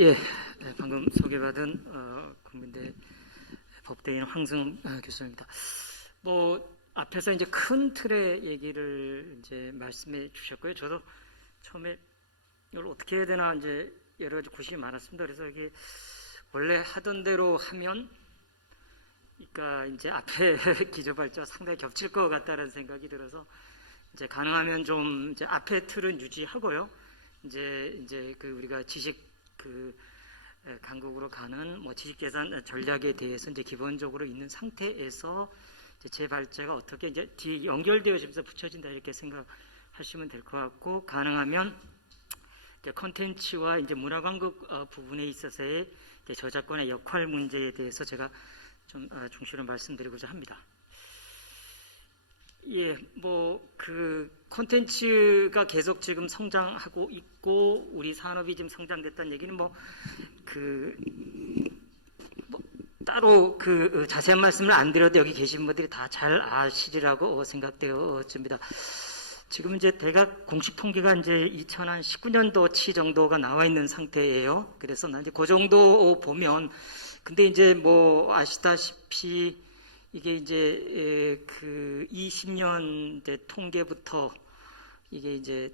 예, 방금 소개받은 국민대 법대인 황승 교수입니다. 앞에서 이제 큰 틀의 얘기를 이제 말씀해 주셨고요. 저도 처음에 이걸 어떻게 해야 되나 이제 여러 가지 고심이 많았습니다. 그래서 이게 원래 하던 대로 하면, 그러니까 이제 앞에 기조발전과 상당히 겹칠 것 같다는 생각이 들어서 이제 가능하면 좀 이제 앞에 틀은 유지하고요. 이제 우리가 지식 강국으로 가는 지식재산 전략에 대해서 이제 기본적으로 있는 상태에서 이제 제 발제가 어떻게 이제 뒤에 연결되어지면서 붙여진다 이렇게 생각하시면 될 것 같고, 가능하면 이제 콘텐츠와 이제 문화광국 부분에 있어서의 이제 저작권의 역할 문제에 대해서 제가 좀 중시로 말씀드리고자 합니다. 예, 콘텐츠가 계속 지금 성장하고 있고, 우리 산업이 지금 성장됐다는 얘기는 따로 자세한 말씀을 안 드려도 여기 계신 분들이 다 잘 아시리라고 생각되어집니다. 지금 이제 대각 공식 통계가 이제 2019년도치 정도가 나와 있는 상태예요. 그래서 이제 그 정도 보면, 근데 이제 아시다시피 이게 이제 20년 통계부터 이게 이제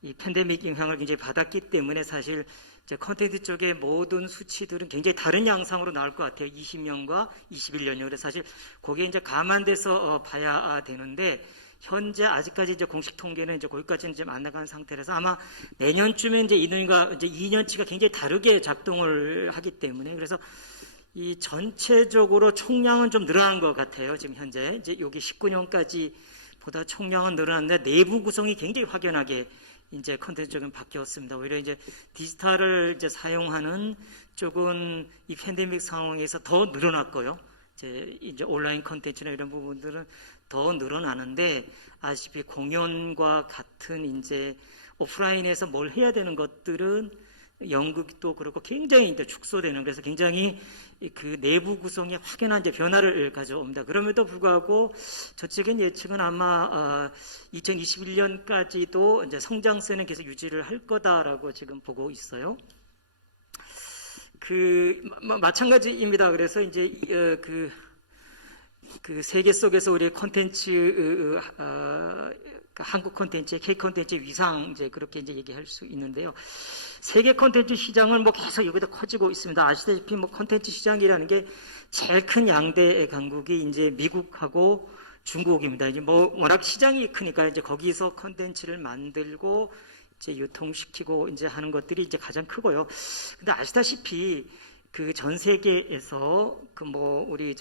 이 팬데믹 영향을 굉장히 받았기 때문에 사실 이제 컨텐츠 쪽의 모든 수치들은 굉장히 다른 양상으로 나올 것 같아요. 20년과 21년이요. 그래서 사실 거기에 이제 감안돼서 봐야 되는데, 현재 아직까지 이제 공식 통계는 이제 거기까지는 지금 안 나간 상태라서 아마 내년쯤에 이제 이년과 이제 2년치가 굉장히 다르게 작동을 하기 때문에, 그래서 이 전체적으로 총량은 좀 늘어난 것 같아요. 지금 현재 이제 여기 19년까지 보다 총량은 늘어났는데 내부 구성이 굉장히 확연하게 이제 컨텐츠 쪽은 바뀌었습니다. 오히려 이제 디지털을 이제 사용하는 쪽은 이 팬데믹 상황에서 더 늘어났고요. 이제 온라인 컨텐츠나 이런 부분들은 더 늘어나는데, 아시다시피 공연과 같은 이제 오프라인에서 뭘 해야 되는 것들은 연극도 그렇고 굉장히 이제 축소되는, 그래서 굉장히 그 내부 구성에 확연한 이제 변화를 가져옵니다. 그럼에도 불구하고 저쪽의 예측은 아마 2021년까지도 이제 성장세는 계속 유지를 할 거다라고 지금 보고 있어요. 마찬가지입니다. 그래서 이제 세계 속에서 우리 콘텐츠, 한국 콘텐츠, K 콘텐츠 위상 이제 그렇게 이제 얘기할 수 있는데요. 세계 콘텐츠 시장은 계속 여기다 커지고 있습니다. 아시다시피 콘텐츠 시장이라는 게 제일 큰 양대 강국이 이제 미국하고 중국입니다. 이제 워낙 시장이 크니까 이제 거기서 콘텐츠를 만들고 이제 유통시키고 이제 하는 것들이 이제 가장 크고요. 근데 아시다시피 전 세계에서 우리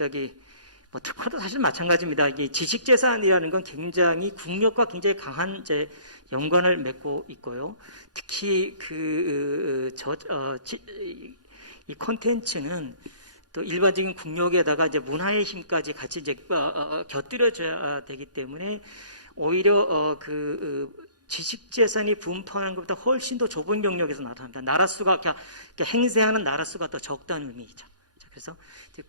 특화도 사실 마찬가지입니다. 이게 지식재산이라는 건 굉장히 국력과 굉장히 강한 이제 연관을 맺고 있고요. 특히 이 콘텐츠는 또 일반적인 국력에다가 이제 문화의 힘까지 같이 이제 곁들여져야 되기 때문에 오히려 지식재산이 분포하는 것보다 훨씬 더 좁은 영역에서 나타납니다. 나라 수가 행세하는 나라 수가 더 적다는 의미죠. 그래서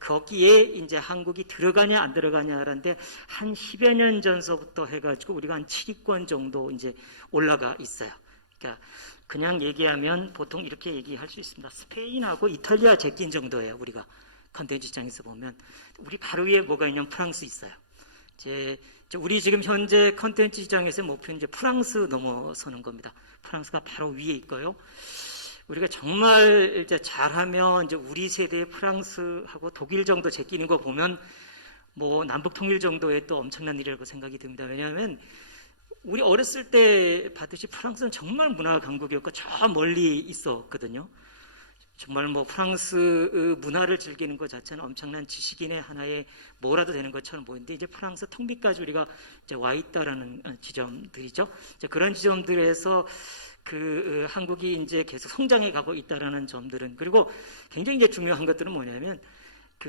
거기에 이제 한국이 들어가냐 안 들어가냐라는데 한 10여 년 전서부터 해가지고 우리가 한 7위권 정도 이제 올라가 있어요. 그러니까 그냥 얘기하면 보통 이렇게 얘기할 수 있습니다. 스페인하고 이탈리아 제낀 정도예요. 우리가 컨텐츠 시장에서 보면 우리 바로 위에 뭐가 있냐면 프랑스 있어요. 이제 우리 지금 현재 컨텐츠 시장에서의 목표는 이제 프랑스 넘어서는 겁니다. 프랑스가 바로 위에 있고요. 우리가 정말 이제 잘하면 이제 우리 세대의 프랑스하고 독일 정도 제끼는 거 보면 남북 통일 정도의 또 엄청난 일이라고 생각이 듭니다. 왜냐하면 우리 어렸을 때 봤듯이 프랑스는 정말 문화 강국이었고 저 멀리 있었거든요. 정말 프랑스 문화를 즐기는 것 자체는 엄청난 지식인의 하나의 뭐라도 되는 것처럼 보이는데, 이제 프랑스 텅비까지 우리가 이제 와 있다라는 지점들이죠. 이제 그런 지점들에서 한국이 이제 계속 성장해 가고 있다라는 점들은, 그리고 굉장히 이제 중요한 것들은 뭐냐면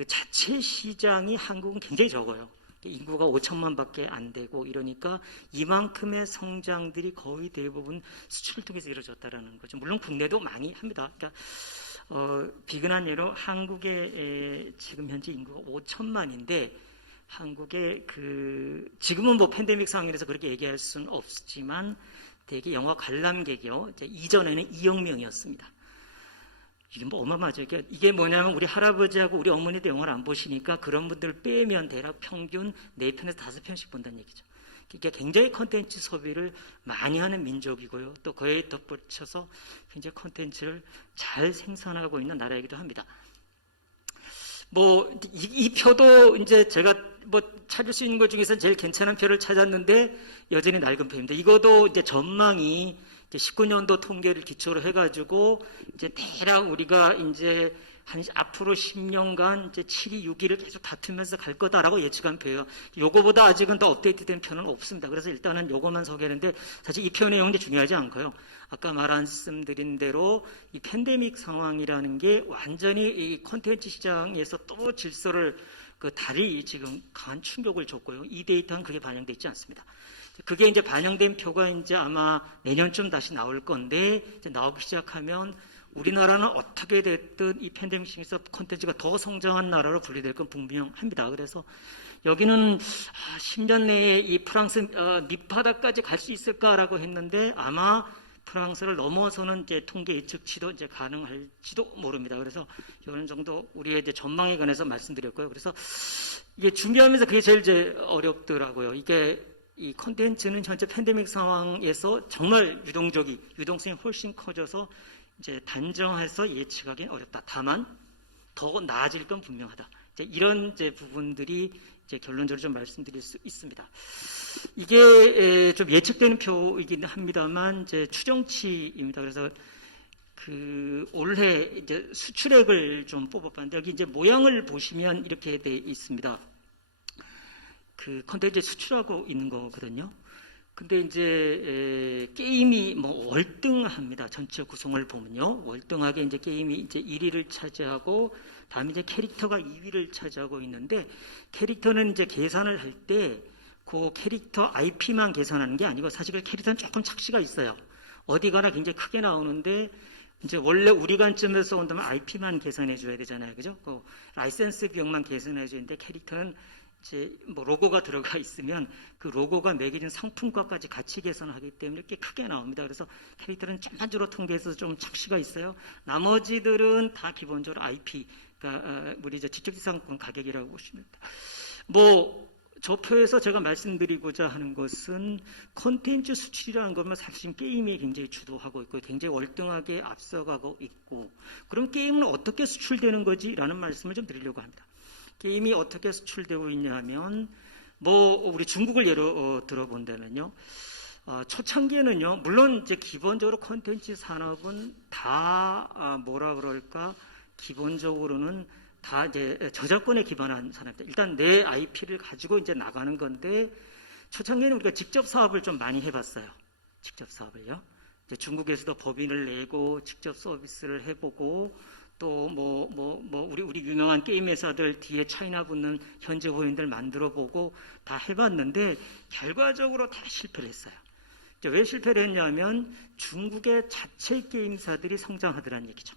자체 시장이 한국은 굉장히 적어요. 인구가 5천만 밖에 안 되고 이러니까 이만큼의 성장들이 거의 대부분 수출을 통해서 이루어졌다라는 거죠. 물론 국내도 많이 합니다. 그러니까 비근한 예로 한국의 지금 현재 인구가 5천만인데 한국의 지금은 팬데믹 상황이라서 그렇게 얘기할 수는 없지만 대개 영화 관람객이요. 이전에는 2억 명이었습니다. 이게 뭐 어마어마하죠. 이게 뭐냐면 우리 할아버지하고 우리 어머니도 영화를 안 보시니까 그런 분들 빼면 대략 평균 4편에서 5편씩 본다는 얘기죠. 이게 굉장히 콘텐츠 소비를 많이 하는 민족이고요. 또 그에 덧붙여서 굉장히 콘텐츠를 잘 생산하고 있는 나라이기도 합니다. 뭐 이 표도 이제 제가 뭐 찾을 수 있는 것 중에서 제일 괜찮은 표를 찾았는데 여전히 낡은 표입니다. 이것도 이제 전망이 19년도 통계를 기초로 해가지고 이제 대략 우리가 이제 한 앞으로 10년간 이제 7위, 6위를 계속 다투면서 갈 거다라고 예측한 표예요. 요거보다 아직은 더 업데이트된 표는 없습니다. 그래서 일단은 요거만 소개했는데 사실 이 표 내용이 중요하지 않고요. 아까 말씀드린 대로 이 팬데믹 상황이라는 게 완전히 이 콘텐츠 시장에서 또 질서를 달리 지금 강한 충격을 줬고요. 이 데이터는 그게 반영되어 있지 않습니다. 그게 이제 반영된 표가 이제 아마 내년쯤 다시 나올 건데 이제 나오기 시작하면 우리나라는 어떻게 됐든 이 팬데믹 시기에서 콘텐츠가 더 성장한 나라로 분류될 건 분명합니다. 그래서 여기는 10년 내에 이 프랑스 밑바닥까지 갈 수 있을까라고 했는데 아마 프랑스를 넘어서는 이제 통계 예측치도 이제 가능할지도 모릅니다. 그래서 이런 정도 우리의 이제 전망에 관해서 말씀드렸고요. 그래서 이게 준비하면서 그게 제일 이제 어렵더라고요. 이게 이 콘텐츠는 현재 팬데믹 상황에서 정말 유동성이 훨씬 커져서 이제 단정해서 예측하기는 어렵다. 다만 더 나아질 건 분명하다. 이제 이런 이제 부분들이 이제 결론적으로 좀 말씀드릴 수 있습니다. 이게 좀 예측되는 표이긴 합니다만 이제 추정치입니다. 그래서 올해 이제 수출액을 좀 뽑아봤는데 여기 이제 모양을 보시면 이렇게 돼 있습니다. 콘텐츠 수출하고 있는 거거든요. 근데 이제 게임이 뭐 월등합니다. 전체 구성을 보면요, 월등하게 이제 게임이 이제 1위를 차지하고 다음에 이제 캐릭터가 2위를 차지하고 있는데 캐릭터는 이제 계산을 할 때 그 캐릭터 IP만 계산하는 게 아니고 사실 그 캐릭터는 조금 착시가 있어요. 어디 가나 굉장히 크게 나오는데 이제 원래 우리 관점에서 온다면 IP만 계산해 줘야 되잖아요, 그죠? 그 라이센스 비용만 계산해 주는데 캐릭터는 이제 뭐 로고가 들어가 있으면 그 로고가 매겨진 상품과까지 같이 계산하기 때문에 이렇게 크게 나옵니다. 그래서 캐릭터는 전반적으로 통계에서 좀 착시가 있어요. 나머지들은 다 기본적으로 IP, 그러니까 우리 이제 직접지상권 가격이라고 보시면 됩니다. 뭐 저 표에서 제가 말씀드리고자 하는 것은 콘텐츠 수출이라는 거면 사실 게임이 굉장히 주도하고 있고 굉장히 월등하게 앞서가고 있고, 그럼 게임은 어떻게 수출되는 거지? 라는 말씀을 좀 드리려고 합니다. 게임이 어떻게 수출되고 있냐 하면 뭐 우리 중국을 예로 들어본다면요, 초창기에는요, 물론 이제 기본적으로 콘텐츠 산업은 다 뭐라 그럴까, 기본적으로는 다 이제 저작권에 기반한 산업이다. 일단 내 IP를 가지고 이제 나가는 건데 초창기에는 우리가 직접 사업을 좀 많이 해봤어요. 직접 사업을요. 이제 중국에서도 법인을 내고 직접 서비스를 해보고 또 우리 유명한 게임 회사들 뒤에 차이나 붙는 현지 호인들 만들어보고 다 해봤는데 결과적으로 다 실패를 했어요. 왜 실패를 했냐면 중국의 자체 게임사들이 성장하더라는 얘기죠.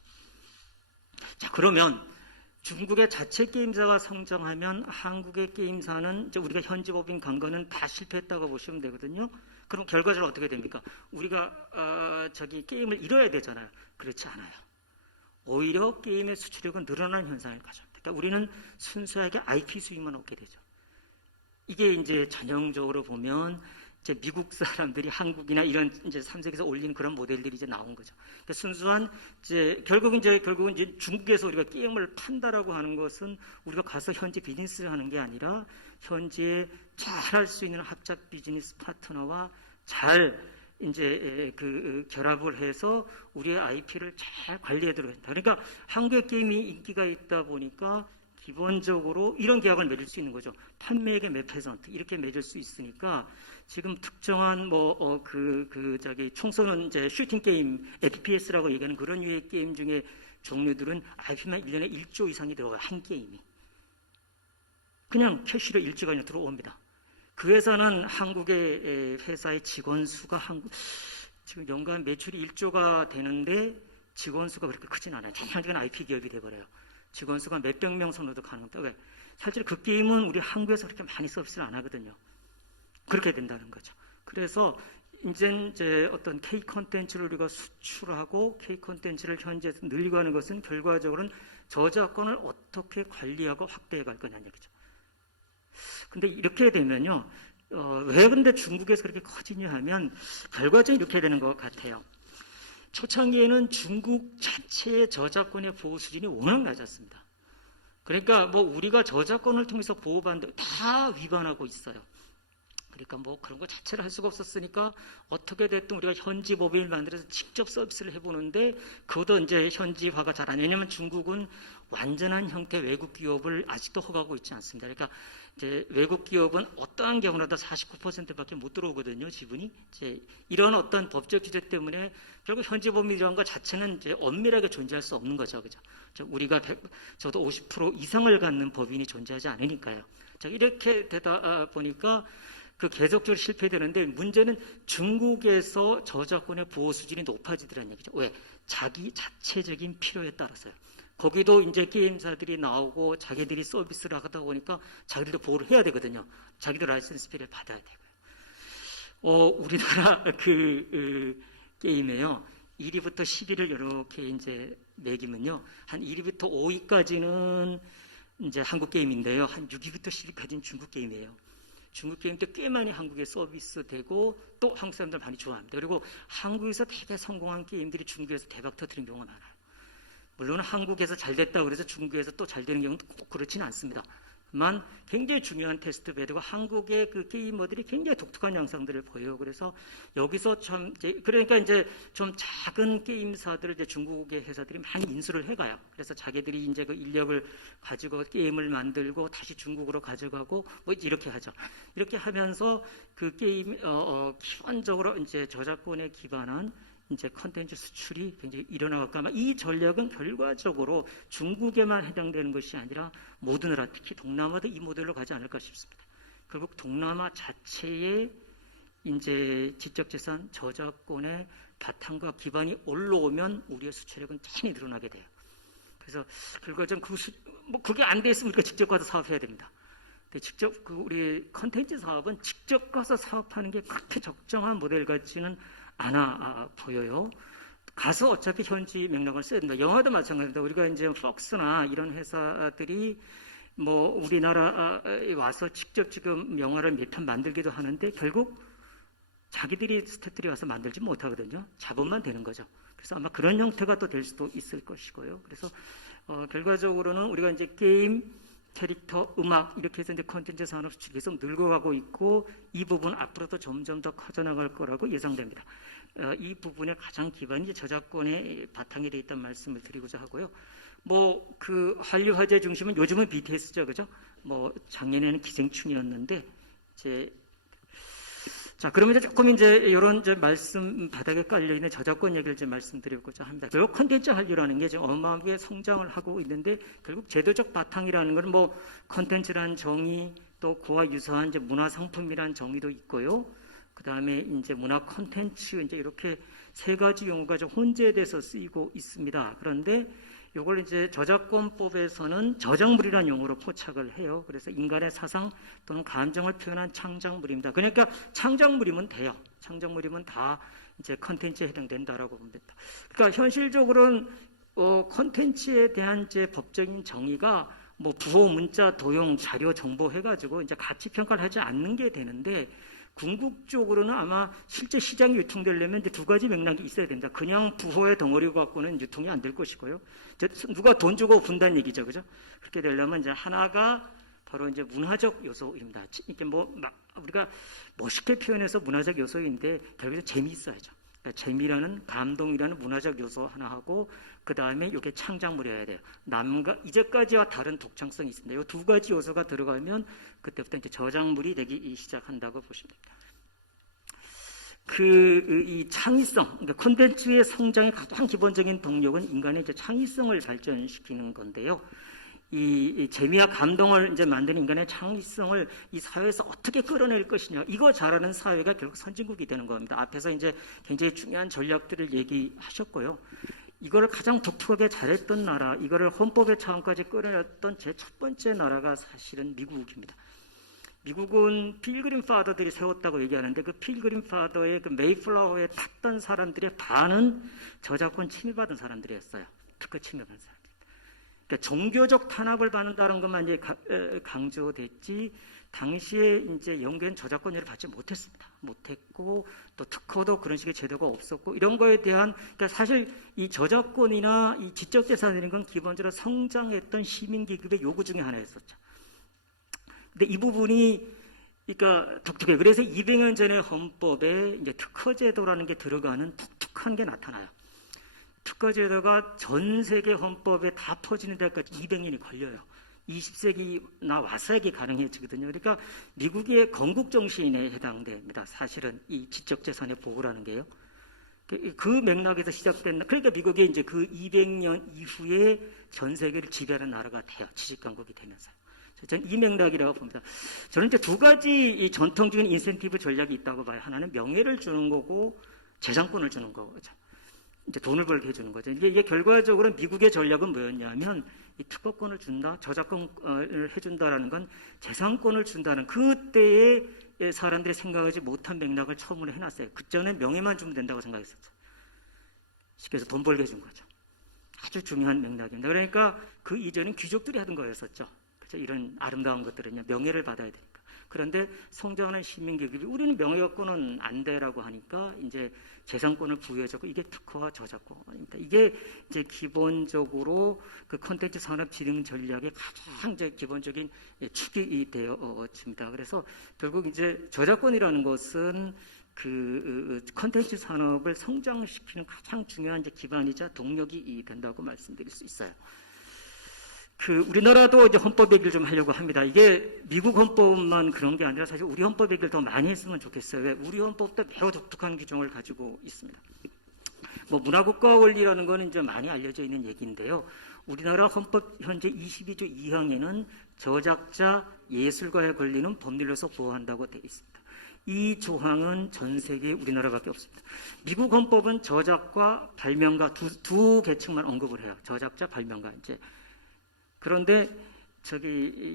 자, 그러면 중국의 자체 게임사가 성장하면 한국의 게임사는 이제 우리가 현지 법인 간 거는 다 실패했다고 보시면 되거든요. 그럼 결과적으로 어떻게 됩니까? 우리가 게임을 잃어야 되잖아요. 그렇지 않아요. 오히려 게임의 수출력은 늘어나는 현상을 가져옵니다. 그러니까 우리는 순수하게 IP 수익만 얻게 되죠. 이게 이제 전형적으로 보면 이제 미국 사람들이 한국이나 이런 이제 3세계에서 올린 그런 모델들이 이제 나온 거죠. 그러니까 순수한 결국은 이제 중국에서 우리가 게임을 판다라고 하는 것은 우리가 가서 현지 비즈니스를 하는 게 아니라 현지에 잘할 수 있는 합작 비즈니스 파트너와 잘 이제 결합을 해서 우리의 IP를 잘 관리하도록 한다. 그러니까 한국의 게임이 인기가 있다 보니까 기본적으로 이런 계약을 맺을 수 있는 거죠. 판매액의 몇 퍼센트 이렇게 맺을 수 있으니까 지금 특정한 총 쏘는 이제 슈팅 게임, FPS라고 얘기하는 그런 유의 게임 중에 종류들은 IP만 1년에 1조 이상이 들어가요. 한 게임이. 그냥 캐시로 일주가 그냥 들어옵니다. 그 회사는 한국의 회사의 직원 수가 지금 연간 매출이 1조가 되는데 직원 수가 그렇게 크진 않아요. 전형적인 IP 기업이 돼버려요. 직원 수가 몇백 명 선호도 가능합니다. 왜? 실제로 그 게임은 우리 한국에서 그렇게 많이 서비스를 안 하거든요. 그렇게 된다는 거죠. 그래서 이제 어떤 K 콘텐츠를 우리가 수출하고 K 콘텐츠를 현지에서 늘리고 하는 것은 결과적으로는 저작권을 어떻게 관리하고 확대해 갈 거냐는 얘기죠. 근데 이렇게 되면요, 왜 근데 중국에서 그렇게 커지냐 하면 결과적으로 이렇게 되는 것 같아요. 초창기에는 중국 자체의 저작권의 보호 수준이 워낙 낮았습니다. 그러니까 뭐 우리가 저작권을 통해서 보호받는 다 위반하고 있어요. 그러니까 뭐 그런 거 자체를 할 수가 없었으니까 어떻게 됐든 우리가 현지 법인을 만들어서 직접 서비스를 해보는데 그것도 이제 현지화가 잘 안 돼요. 왜냐하면 중국은 완전한 형태 외국 기업을 아직도 허가하고 있지 않습니다. 그러니까 이제 외국 기업은 어떠한 경우라도 49%밖에 못 들어오거든요, 지분이. 이제 이런 어떤 법적 규제 때문에 결국 현지 법인이라는 것 자체는 이제 엄밀하게 존재할 수 없는 거죠, 그죠? 우리가 저도 50% 이상을 갖는 법인이 존재하지 않으니까요. 자, 이렇게 되다 보니까 그 계속적으로 실패되는데 문제는 중국에서 저작권의 보호 수준이 높아지더라는 얘기죠. 왜? 자기 자체적인 필요에 따라서요. 거기도 이제 게임사들이 나오고 자기들이 서비스를 하다 보니까 자기들도 보호를 해야 되거든요. 자기도 라이센스 피를 받아야 되고요. 우리나라 게임에요. 1위부터 10위를 이렇게 이제 매기면요. 한 1위부터 5위까지는 이제 한국 게임인데요. 한 6위부터 10위까지는 중국 게임이에요. 중국 게임도 꽤 많이 한국에 서비스 되고 또 한국 사람들 많이 좋아합니다. 그리고 한국에서 되게 성공한 게임들이 중국에서 대박 터뜨린 경우가 많아요. 물론 한국에서 잘 됐다고 그래서 중국에서 또 잘 되는 경우도 꼭 그렇지는 않습니다. 만 굉장히 중요한 테스트 베드고 한국의 그 게이머들이 굉장히 독특한 양상들을 보여요. 그래서 여기서 좀 그러니까 이제 좀 작은 게임사들을 이제 중국의 회사들이 많이 인수를 해가요. 그래서 자기들이 이제 그 인력을 가지고 게임을 만들고 다시 중국으로 가져가고 뭐 이렇게 하죠. 이렇게 하면서 그 게임 기본적으로 이제 저작권에 기반한 이제 컨텐츠 수출이 굉장히 일어나고 아마 이 전략은 결과적으로 중국에만 해당되는 것이 아니라 모든 나라, 특히 동남아도 이 모델로 가지 않을까 싶습니다. 결국 동남아 자체의 이제 지적재산 저작권의 바탕과 기반이 올라오면 우리의 수출액은 많이 늘어나게 돼요. 그래서 결과적으로 그게 안 돼 있으면 우리가 직접 가서 사업해야 됩니다. 근데 직접 우리 컨텐츠 사업은 직접 가서 사업하는 게 그렇게 적정한 모델 같지는 않아 보여요. 가서 어차피 현지 맥락을 써야 된다. 영화도 마찬가지입니다. 우리가 이제 폭스나 이런 회사들이 뭐 우리나라에 와서 직접 지금 영화를 몇 편 만들기도 하는데 결국 자기들이 스태프들이 와서 만들지 못하거든요. 자본만 되는 거죠. 그래서 아마 그런 형태가 또 될 수도 있을 것이고요. 그래서 결과적으로는 우리가 이제 게임, 캐릭터, 음악 이렇게 해서 이제 콘텐츠 산업 수출이 계속 늙어가고 있고 이 부분 앞으로도 점점 더 커져나갈 거라고 예상됩니다. 이 부분의 가장 기반이 이제 저작권의 바탕이 되어 있다는 말씀을 드리고자 하고요. 뭐 그 한류 화제 중심은 요즘은 BTS죠, 그죠? 뭐 작년에는 기생충이었는데 이제 자, 그러면 이제 조금 이제 이런 이제 말씀 바닥에 깔려 있는 저작권 얘기를 좀 말씀드리고자 합니다. 결국 콘텐츠 한류라는 게 지금 어마어마하게 성장을 하고 있는데 결국 제도적 바탕이라는 것은 뭐 콘텐츠란 정의 또 그와 유사한 이제 문화 상품이란 정의도 있고요. 그 다음에 이제 문화 콘텐츠 이제 이렇게 세 가지 용어가 좀 혼재돼서 쓰이고 있습니다. 그런데 이걸 이제 저작권법에서는 저작물이라는 용어로 포착을 해요. 그래서 인간의 사상 또는 감정을 표현한 창작물입니다. 그러니까 창작물이면 돼요. 창작물이면 다 이제 컨텐츠에 해당된다라고 봅니다. 그러니까 현실적으로는 컨텐츠에 대한 이제 법적인 정의가 뭐 부호, 문자, 도용, 자료, 정보 해가지고 이제 가치 평가를 하지 않는 게 되는데. 궁극적으로는 아마 실제 시장이 유통되려면 이제 두 가지 맥락이 있어야 된다. 그냥 부호의 덩어리 갖고는 유통이 안 될 것이고요. 누가 돈 주고 분다는 얘기죠, 그죠? 그렇게 되려면 이제 하나가 바로 이제 문화적 요소입니다. 이게 뭐 우리가 멋있게 표현해서 문화적 요소인데 결국에 재미있어야죠. 그러니까 재미라는 감동이라는 문화적 요소 하나 하고 그 다음에 이게 창작물이어야 돼요. 이제까지와 다른 독창성이 있습니다. 이 두 가지 요소가 들어가면 그때부터 이제 저작물이 되기 시작한다고 보시면 됩니다. 이 창의성, 그러니까 콘텐츠의 성장의 가장 기본적인 동력은 인간의 이제 창의성을 발전시키는 건데요. 이 재미와 감동을 이제 만드는 인간의 창의성을 이 사회에서 어떻게 끌어낼 것이냐, 이거 잘하는 사회가 결국 선진국이 되는 겁니다. 앞에서 이제 굉장히 중요한 전략들을 얘기하셨고요. 이거를 가장 독특하게 잘했던 나라, 이거를 헌법의 차원까지 끌어냈던 제 첫 번째 나라가 사실은 미국입니다. 미국은 필그림 파더들이 세웠다고 얘기하는데 그 필그림 파더의 그 메이플라워에 탔던 사람들의 반은 저작권 침해받은 사람들이었어요. 특허 침해받은 사람들. 그러니까 종교적 탄압을 받는다는 것만 이제 강조됐지 당시에 이제 영국엔 저작권료를 받지 못했고 또 특허도 그런 식의 제도가 없었고 이런 거에 대한 그러니까 사실 이 저작권이나 이 지적재산이라는 건 기본적으로 성장했던 시민기급의 요구 중에 하나였었죠. 근데 이 부분이 그러니까 독특해요. 그래서 200년 전의 헌법에 이제 특허제도라는 게 들어가는 독특한 게 나타나요. 특허제도가 전 세계 헌법에 다 퍼지는 데까지 200년이 걸려요. 20세기나 와서 이게 가능해지거든요. 그러니까 미국의 건국 정신에 해당됩니다. 사실은 이 지적재산의 보호라는 게요. 그 맥락에서 시작된, 그러니까 미국이 이제 그 200년 이후에 전 세계를 지배하는 나라가 돼요. 지식강국이 되면서. 저는 이 맥락이라고 봅니다. 저는 이제 두 가지 이 전통적인 인센티브 전략이 있다고 봐요. 하나는 명예를 주는 거고 재산권을 주는 거죠. 이제 돈을 벌게 해주는 거죠. 이게 결과적으로 미국의 전략은 뭐였냐면 이 특허권을 준다, 저작권을 해준다라는 건 재산권을 준다는 그때의 사람들이 생각하지 못한 맥락을 처음으로 해놨어요. 그전에 명예만 주면 된다고 생각했었죠. 쉽게 해서 돈 벌게 해준 거죠. 아주 중요한 맥락입니다. 그러니까 그 이전엔 귀족들이 하던 거였었죠. 그렇죠? 이런 아름다운 것들은요, 명예를 받아야 되니까. 그런데 성장하는 시민계급이 우리는 명예 갖고는 안 돼라고 하니까 이제 재산권을 부여해주고 이게 특허와 저작권입니다. 이게 이제 기본적으로 그 콘텐츠 산업 진흥 전략의 가장 이제 기본적인 축이 되어집니다. 그래서 결국 이제 저작권이라는 것은 그 콘텐츠 산업을 성장시키는 가장 중요한 이제 기반이자 동력이 된다고 말씀드릴 수 있어요. 우리나라도 이제 헌법 얘기를 좀 하려고 합니다. 이게 미국 헌법만 그런 게 아니라 사실 우리 헌법 얘기를 더 많이 했으면 좋겠어요. 왜? 우리 헌법도 매우 독특한 규정을 가지고 있습니다. 뭐 문화국가 원리라는 거는 이제 많이 알려져 있는 얘기인데요. 우리나라 헌법 현재 22조 2항에는 저작자 예술가에 걸리는 법률로서 보호한다고 되어 있습니다. 이 조항은 전 세계에 우리나라밖에 없습니다. 미국 헌법은 저작과 발명가 두 계층만 언급을 해요. 저작자, 발명가 이제. 그런데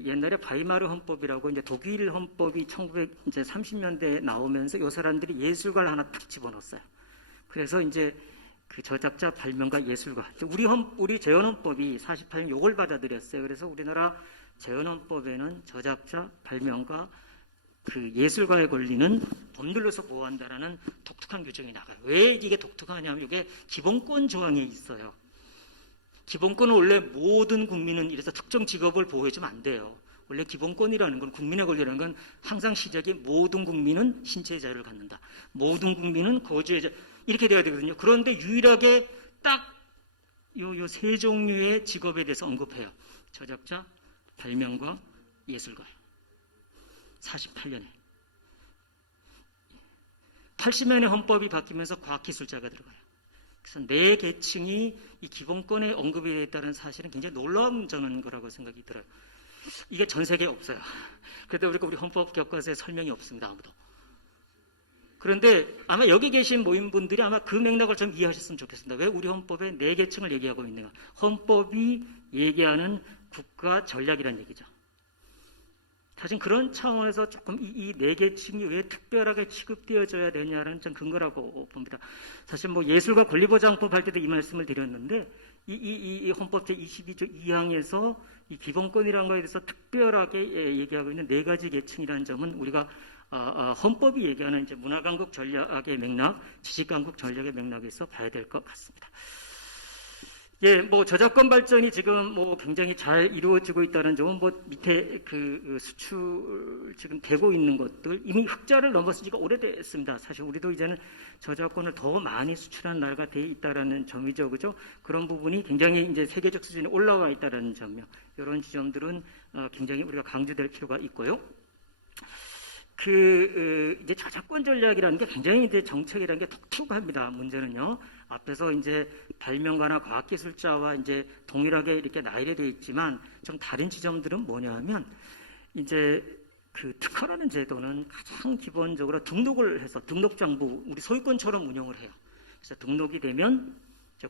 옛날에 바이마르 헌법이라고 이제 독일 헌법이 1930년대에 나오면서 이 사람들이 예술가를 하나 탁 집어넣었어요. 그래서 이제 그 저작자, 발명가, 예술가. 우리 재헌헌법이 48년 요걸 받아들였어요. 그래서 우리나라 재헌헌법에는 저작자, 발명가, 그 예술가에 걸리는 법률로서 보호한다라는 독특한 규정이 나가요. 왜 이게 독특하냐면 이게 기본권 조항에 있어요. 기본권은 원래 모든 국민은 이래서 특정 직업을 보호해주면 안 돼요. 원래 기본권이라는 건 국민의 권리라는 건 항상 시작이 모든 국민은 신체의 자유를 갖는다. 모든 국민은 거주의 자유 이렇게 돼야 되거든요. 그런데 유일하게 딱 요 세 종류의 직업에 대해서 언급해요. 저작자, 발명가, 예술가. 48년에 80년에 헌법이 바뀌면서 과학기술자가 들어가요. 그래서 네 계층이 이 기본권에 언급이 되어 있다는 사실은 굉장히 놀라운 저는 거라고 생각이 들어요. 이게 전 세계에 없어요. 그러다 보니까 우리 헌법 교과서에 설명이 없습니다. 아무도. 그런데 아마 여기 계신 모임분들이 아마 그 맥락을 좀 이해하셨으면 좋겠습니다. 왜 우리 헌법에 네 계층을 얘기하고 있는가? 헌법이 얘기하는 국가 전략이라는 얘기죠. 사실 그런 차원에서 조금 이 네 계층이 왜 특별하게 취급되어져야 되냐는 좀 근거라고 봅니다. 사실 뭐 예술가 권리보장법 할 때도 이 말씀을 드렸는데 이 헌법 제22조 2항에서 이 기본권이라는 거에 대해서 특별하게 얘기하고 있는 네 가지 계층이라는 점은 우리가 헌법이 얘기하는 이제 문화강국 전략의 맥락, 지식강국 전략의 맥락에서 봐야 될 것 같습니다. 예, 뭐 저작권 발전이 지금 뭐 굉장히 잘 이루어지고 있다는 점은 뭐 밑에 그 수출 지금 되고 있는 것들 이미 흑자를 넘었은 지가 오래됐습니다. 사실 우리도 이제는 저작권을 더 많이 수출한 나라가 돼 있다라는 점이죠, 그죠? 그런 부분이 굉장히 이제 세계적 수준에 올라와 있다라는 점이요. 이런 지점들은 굉장히 우리가 강조될 필요가 있고요. 이제 저작권 전략이라는 게 굉장히 이제 정책이라는 게 독특합니다. 문제는요. 앞에서 이제 발명가나 과학기술자와 이제 동일하게 이렇게 나열되어 있지만 좀 다른 지점들은 뭐냐면 이제 그 특허라는 제도는 가장 기본적으로 등록을 해서 등록정부 우리 소유권처럼 운영을 해요. 그래서 등록이 되면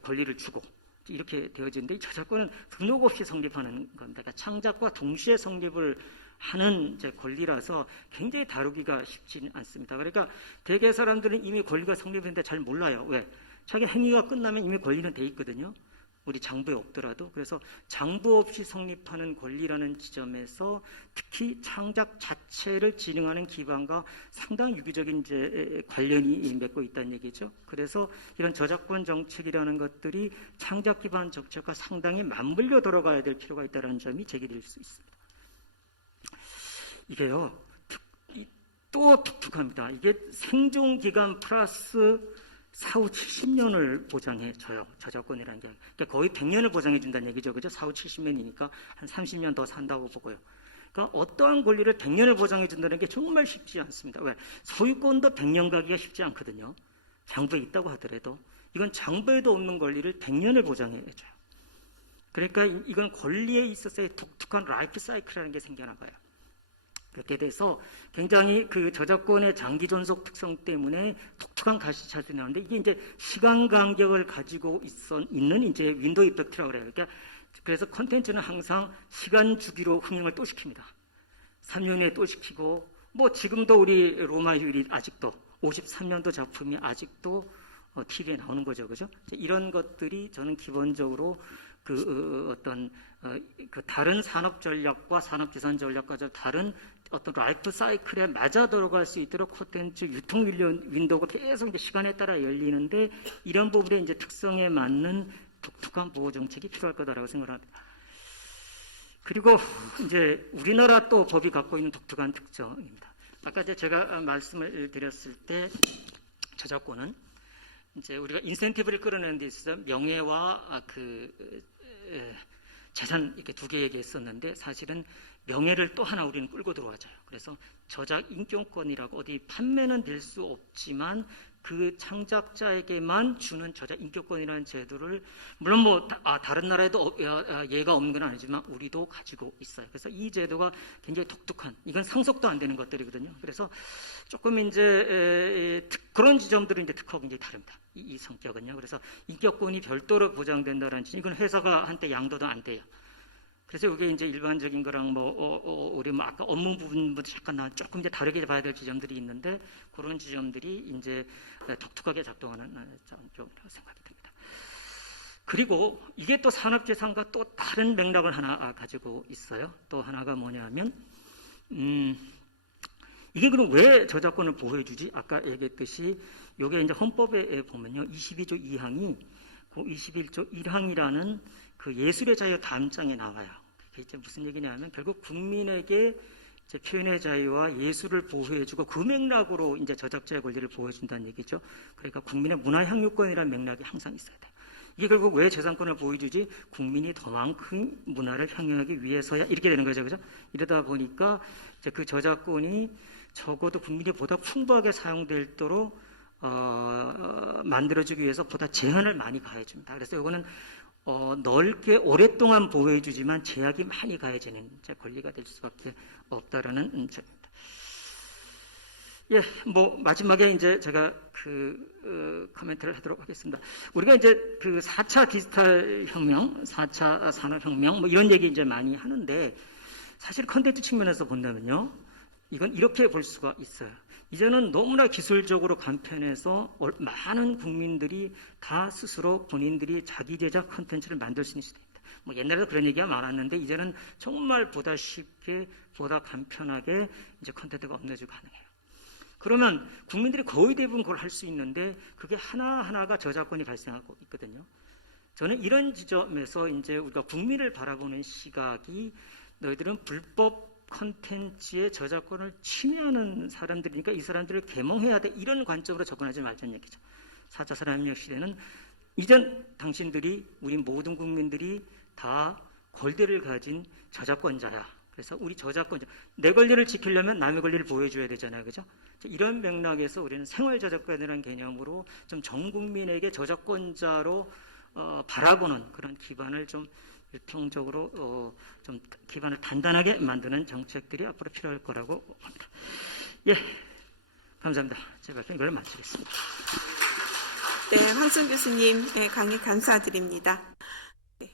권리를 주고 이렇게 되어지는데 이 저작권은 등록 없이 성립하는 겁니다. 그러니까 창작과 동시에 성립을 하는 이제 권리라서 굉장히 다루기가 쉽지 않습니다. 그러니까 대개 사람들은 이미 권리가 성립했는데 잘 몰라요. 왜? 자기 행위가 끝나면 이미 권리는 돼 있거든요. 우리 장부에 없더라도. 그래서 장부 없이 성립하는 권리라는 지점에서 특히 창작 자체를 진흥하는 기반과 상당히 유기적인 이제 관련이 맺고 있다는 얘기죠. 그래서 이런 저작권 정책이라는 것들이 창작 기반 정책과 상당히 맞물려 들어가야 될 필요가 있다는 점이 제기될 수 있습니다. 이게요, 또 독특합니다. 이게 생존 기간 플러스 사후 70년을 보장해줘요. 저작권이라는 게. 그러니까 거의 100년을 보장해준다는 얘기죠. 그죠? 사후 70년이니까 한 30년 더 산다고 보고요. 그러니까 어떠한 권리를 100년을 보장해준다는 게 정말 쉽지 않습니다. 왜? 소유권도 100년 가기가 쉽지 않거든요. 장부에 있다고 하더라도. 이건 장부에도 없는 권리를 100년을 보장해줘요. 그러니까 이건 권리에 있어서의 독특한 라이프 사이클이라는 게 생겨나봐요. 그렇게 돼서 굉장히 그 저작권의 장기 존속 특성 때문에 독특한 가시차들이 나오는데 이게 이제 시간 간격을 가지고 있는 이제 윈도우 이펙트라고 그래요. 그러니까 그래서 콘텐츠는 항상 시간 주기로 흥행을 또 시킵니다. 3년 후에 또 시키고 뭐 지금도 우리 로마 휴일이 아직도 53년도 작품이 아직도 TV에 나오는 거죠. 그죠? 이런 것들이 저는 기본적으로 그 다른 산업 전략과 산업 지산 전략과 다른 어떤 라이프 사이클에 맞아 들어갈 수 있도록 콘텐츠 유통 윈도우가 계속 이제 시간에 따라 열리는데 이런 부분의 이제 특성에 맞는 독특한 보호 정책이 필요할 거다라고 생각합니다. 그리고 이제 우리나라 또 법이 갖고 있는 독특한 특성입니다. 아까 이제 제가 말씀을 드렸을 때 저작권은 이제 우리가 인센티브를 끌어내는 데 있어서 명예와 재산 이렇게 두 개 얘기했었는데 사실은 명예를 또 하나 우리는 끌고 들어와줘요. 그래서 저작 인권권이라고 어디 판매는 될 수 없지만 그 창작자에게만 주는 저작 인권권이라는 제도를 물론 뭐 다른 나라에도 예가 없는 건 아니지만 우리도 가지고 있어요. 그래서 이 제도가 굉장히 독특한 이건 상속도 안 되는 것들이거든요. 그래서 조금 이제 그런 지점들은 이제 특허가 굉장히 다릅니다. 이 성격은요. 그래서 인격권이 별도로 보장된다는 이건 회사가 한때 양도도 안 돼요. 그래서 이게 이제 일반적인 거랑 우리 아까 업무 부분부터 잠깐 조금 이제 다르게 봐야 될 지점들이 있는데 그런 지점들이 이제 독특하게 작동하는 점이라고 생각이 듭니다. 그리고 이게 또 산업재산과 또 다른 맥락을 하나 가지고 있어요. 또 하나가 뭐냐면 이게 그럼 왜 저작권을 보호해주지? 아까 얘기했듯이 이게 이제 헌법에 보면요 22조 2항이 그 21조 1항이라는 그 예술의 자유 다음 장에 나와요. 그게 이제 무슨 얘기냐면 결국 국민에게 이제 표현의 자유와 예술을 보호해주고 그 맥락으로 이제 저작자의 권리를 보호해준다는 얘기죠. 그러니까 국민의 문화 향유권이라는 맥락이 항상 있어야 돼요. 이게 결국 왜 재산권을 보호해주지? 국민이 더 많은 문화를 향유하기 위해서야 이렇게 되는 거죠, 그죠? 이러다 보니까 이제 그 저작권이 적어도 국민이 보다 풍부하게 사용되도록 만들어주기 위해서 보다 제한을 많이 가해줍니다. 그래서 이거는 넓게 오랫동안 보호해주지만 제약이 많이 가해지는 권리가 될 수밖에 없다라는 점입니다. 예, 뭐 마지막에 이제 제가 코멘트를 하도록 하겠습니다. 우리가 이제 4차 디지털 혁명, 4차 산업혁명 뭐 이런 얘기 이제 많이 하는데 사실 컨텐츠 측면에서 본다면요, 이건 이렇게 볼 수가 있어요. 이제는 너무나 기술적으로 간편해서 많은 국민들이 다 스스로 본인들이 자기 제작 콘텐츠를 만들 수 있는 시대입니다. 뭐 옛날에도 그런 얘기가 많았는데 이제는 정말 보다 쉽게, 보다 간편하게 이제 콘텐츠가 업로드가 가능해요. 그러면 국민들이 거의 대부분 그걸 할 수 있는데 그게 하나하나가 저작권이 발생하고 있거든요. 저는 이런 지점에서 이제 우리가 국민을 바라보는 시각이 너희들은 불법 콘텐츠의 저작권을 침해하는 사람들이니까 이 사람들을 계몽해야 돼 이런 관점으로 접근하지 말자는 얘기죠. 4차 산업혁명 시대는 이전 당신들이 우리 모든 국민들이 다 권리를 가진 저작권자야. 그래서 우리 저작권자 내 권리를 지키려면 남의 권리를 보호해줘야 되잖아요, 그죠? 이런 맥락에서 우리는 생활 저작권이라는 개념으로 좀 전 국민에게 저작권자로 바라보는 그런 기반을 좀 유통적으로 좀 기반을 단단하게 만드는 정책들이 앞으로 필요할 거라고 봅니다. 예, 감사합니다. 제 발표 이걸 마치겠습니다. 네, 황순 교수님 강의 감사드립니다.